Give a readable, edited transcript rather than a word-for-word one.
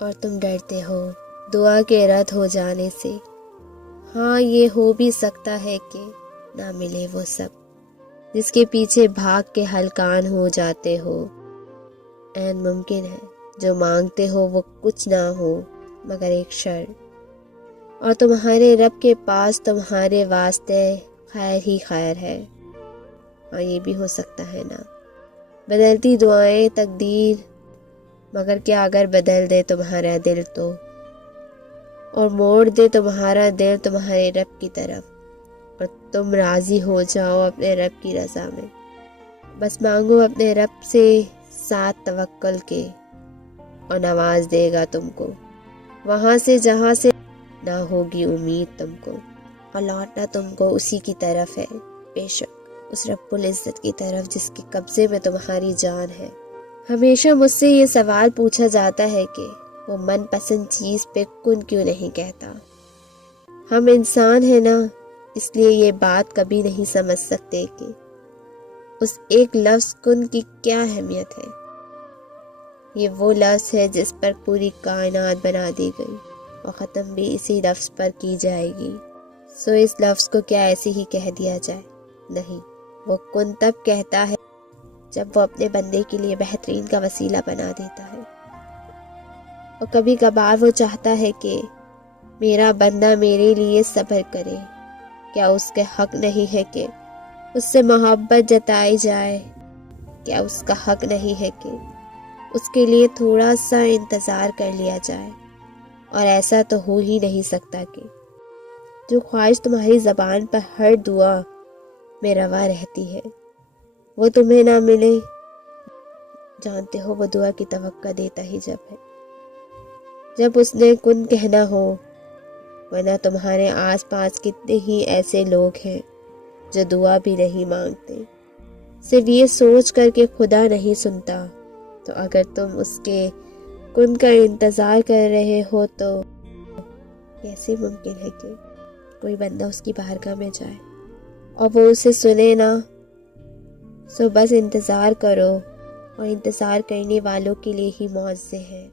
اور تم ڈرتے ہو دعا کے رد ہو جانے سے۔ ہاں یہ ہو بھی سکتا ہے کہ نہ ملے وہ سب جس کے پیچھے بھاگ کے ہلکان ہو جاتے ہو۔ عین ممکن ہے جو مانگتے ہو وہ کچھ نہ ہو مگر ایک شر، اور تمہارے رب کے پاس تمہارے واسطے خیر ہی خیر ہے۔ اور یہ بھی ہو سکتا ہے نا، بدلتی دعائیں تقدیر، مگر کیا اگر بدل دے تمہارا دل تو، اور موڑ دے تمہارا دل تمہارے رب کی طرف، اور تم راضی ہو جاؤ اپنے رب کی رضا میں۔ بس مانگو اپنے رب سے ساتھ توکل کے، اور نواز دے گا تم کو وہاں سے جہاں سے نہ ہوگی امید تم کو، اور لوٹنا تم کو اسی کی طرف ہے، بے شک اس رب العزت کی طرف جس کے قبضے میں تمہاری جان ہے۔ ہمیشہ مجھ سے یہ سوال پوچھا جاتا ہے کہ وہ من پسند چیز پہ کن کیوں نہیں کہتا۔ ہم انسان ہیں نا، اس لیے یہ بات کبھی نہیں سمجھ سکتے کہ اس ایک لفظ کن کی کیا اہمیت ہے۔ یہ وہ لفظ ہے جس پر پوری کائنات بنا دی گئی، اور ختم بھی اسی لفظ پر کی جائے گی۔ سو اس لفظ کو کیا ایسے ہی کہہ دیا جائے؟ نہیں، وہ کن تب کہتا ہے جب وہ اپنے بندے کے لیے بہترین کا وسیلہ بنا دیتا ہے۔ اور کبھی کبھار وہ چاہتا ہے کہ میرا بندہ میرے لیے صبر کرے۔ کیا اس کے حق نہیں ہے کہ اس سے محبت جتائی جائے؟ کیا اس کا حق نہیں ہے کہ اس کے لیے تھوڑا سا انتظار کر لیا جائے؟ اور ایسا تو ہو ہی نہیں سکتا کہ جو خواہش تمہاری زبان پر ہر دعا میں روا رہتی ہے وہ تمہیں نہ ملے۔ جانتے ہو وہ دعا کی توقع دیتا ہی جب ہے جب اس نے کن کہنا ہو، ورنہ تمہارے آس پاس کتنے ہی ایسے لوگ ہیں جو دعا بھی نہیں مانگتے، صرف یہ سوچ کر کہ خدا نہیں سنتا۔ تو اگر تم اس کے کن کا انتظار کر رہے ہو تو کیسے ممکن ہے کہ کوئی بندہ اس کی بارگاہ میں جائے اور وہ اسے سنے نہ؟ سو بس انتظار کرو، اور انتظار کرنے والوں کے لیے ہی معاوضے ہیں۔